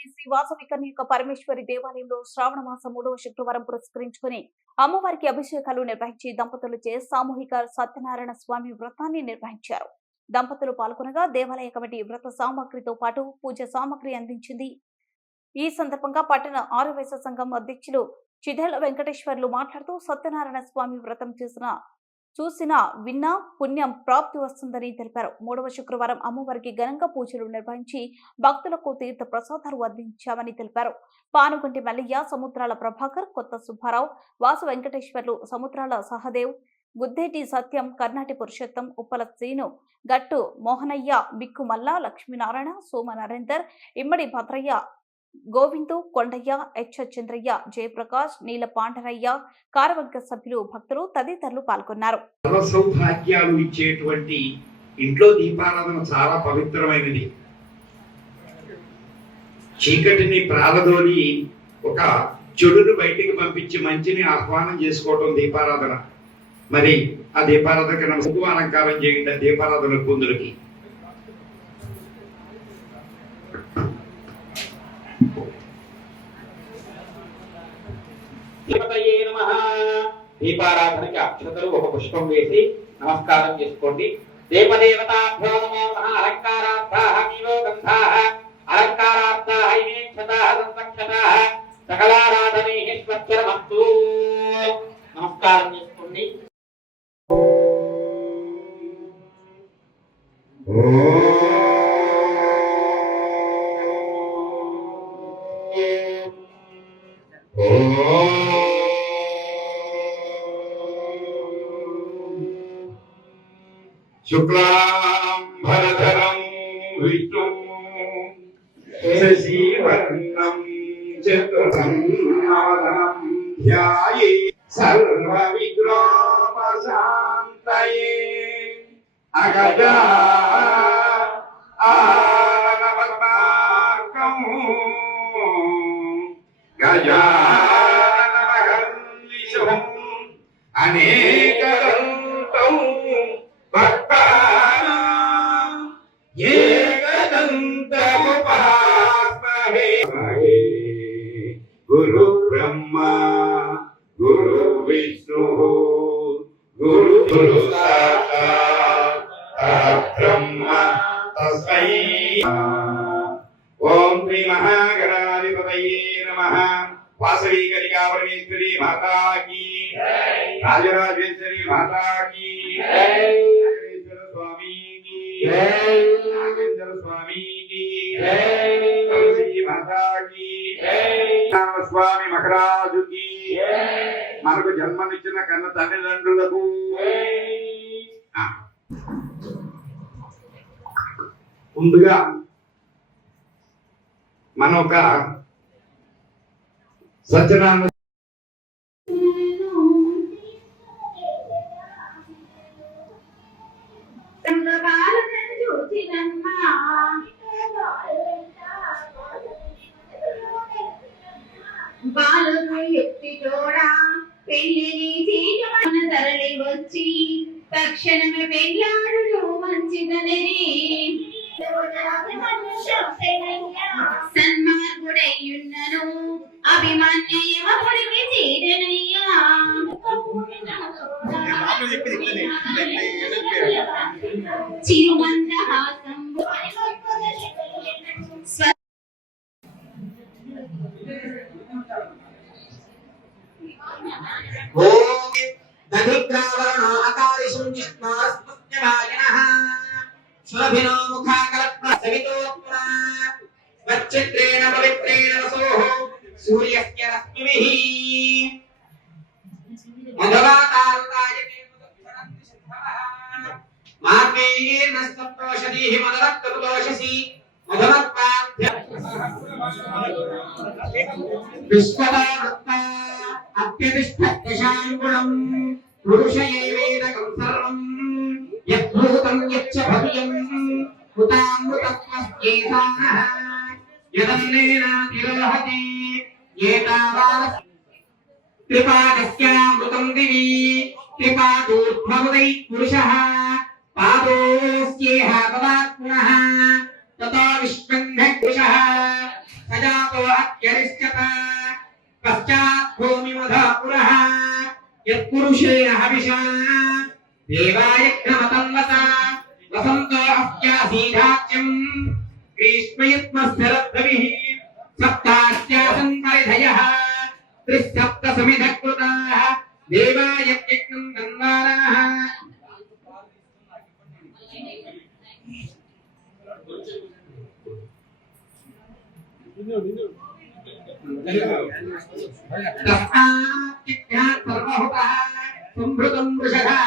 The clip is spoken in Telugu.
శ్రీ వాసవి కన్యక పరమేశ్వరి దేవాలయంలో శ్రావణ మాసం 3వ శుక్రవారం పురస్కరించుకుని అమ్మవారికి అభిషేకాలు నిర్వహించి దంపతులచే సామూహిక సత్యనారాయణ స్వామి వ్రతాన్ని నిర్వహించారు. దంపతులు పాల్గొనగా దేవాలయ కమిటీ వ్రత సామగ్రితో పాటు పూజ సామగ్రి అందించింది. ఈ సందర్భంగా పట్టణ ఆర్యవైశ్య సంఘం అధ్యక్షులు చిధల వెంకటేశ్వర్లు మాట్లాడుతూ సత్యనారాయణ స్వామి వ్రతం చూసినా విన్నా పుణ్యం ప్రాప్తి వస్తుందని తెలిపారు. 3వ శుక్రవారం అమ్మవారికి ఘనంగా పూజలు నిర్వహించి భక్తులకు తీర్థ ప్రసాదాలు అందించామని తెలిపారు. పానుగంటి మల్లయ్య, సముద్రాల ప్రభాకర్, కొత్త సుబ్బారావు, వాసు వెంకటేశ్వర్లు, సముద్రాల సహదేవ్, గుద్దేటి సత్యం, కర్ణాటి పురుషోత్తం, ఉప్పల శ్రీను, గట్టు మోహనయ్య, బిక్కు మల్ల, లక్ష్మీనారాయణ, సోమ నరేందర్, ఇమ్మడి భద్రయ్య, గోవిందు, కొండయ్య, హెచ్ చంద్రయ్య, జయప్రకాష్, నీల పాండరయ్య, కార్యవర్గ సభ్యులు, భక్తులు తదితరులు పాల్గొన్నారు. సౌభాగ్యాలు ఇచ్చేటువంటి ఇంట్లో దీపారాధన చాలా పవిత్రమైనది. చీకటిని ప్రారదోలి ఒక చెడును బయటికి పంపించి మంచిని ఆహ్వానం చేసుకోవటం దీపారాధన. మరి ఆ దీపారాధన ముగ్గు అలంకారం చేయండి దీపారాధన కుందులకి. దీపారాధనకి అక్షతలు ఒక పుష్పం వేసి నమస్కారం చేసుకోండి. దేవదేవతాభ్యో నమో నమః. అలంకారార్థాః మీవో గంధాః అలంకారార్థాః ఇమే క్షతాః సంరక్షతాః సకలారాధనైః స్వచ్చరమస్తు. నమస్కారం చేసుకోండి. శుక్లాంబరధరం విష్ణుం శశివర్ణం చతుర్భుజం ధ్యాయేత్ సర్వవిఘ్నోపశాంతయే. అగజా ఆనపద్మార్కం గజాననమహర్నిశం అనేకదంతం భక్తానాం ఏకదంతముపాస్మహే. గురు బ్రహ్మ గురు విష్ణు గురు సాక్షాత్ పరబ్రహ్మ తస్మై. ఓం శ్రీ మహాగణాధిపతయే నమః. వాసవి కన్యకా పరమేశ్వరి మాతా కీ జై. రాజరాజేశ్వరి మాతా కీ జై. నాగేశ్వర స్వామి కీ జై. నాగేంద్ర స్వామి కీ జై. తులసి మాతా కీ జై. స్వామి మహారాజు కీ జై. మనకు జన్మనిచ్చిన కన్న తల్లిదండ్రులకు ముందుగా మనం ఒక సత్యనారాయణ బాలుడు యుక్తి తోడా పెళ్లిని చేయమన తరలి వచ్చి తక్షణమే పెళ్ళాడును మంచిదనని సన్మార్గుడయ్యున్నను అభిమన్యముడికి చేరనయ్యా. చిరుమందహాసం సురభినో ముఖాకలత్మసవితోత్మనా స్వచ్ఛత్రేణ పవిత్రేణ రసోః సూర్యస్య రశ్మిభిః మధువాతారుతాయతే ముదక్షరంతి సిద్ధవః మార్గేణ సప్తోషధీః మదరక్తదోషసి మధుమత్పాధ్య విశ్వదావృత్తా అత్యతిష్ఠత్యశాంగుణం పురుషయేవేదకం సర్వం యద్భూతం యచ్చ భవ్యం హుతామృతత్వస్యేతానః యదన్నేనాతిరోహతి ఏతావాన్ త్రిపాదస్యామృతం దివి త్రిపాదూర్ధ్వముదై పురుషः పాదోస్యేహ తదాత్మనః తతో విష్ణుంధ పురుషः సదా वाक्यरिष्यत पश्चात् भूमिमधा पुरः यत्पुरुषेण हविषा देवायज्ञमतन्वत वसन्तो अस्यासीधाच्यम् ग्रीष्मयुग्मस्थिरद्भिः सप्तास्यासन् परिधयः त्रिसप्तसमिधः कृताः देवायज्ञम् गन्वाराः तस्मात् सर्वहुतः संभृतं वृषः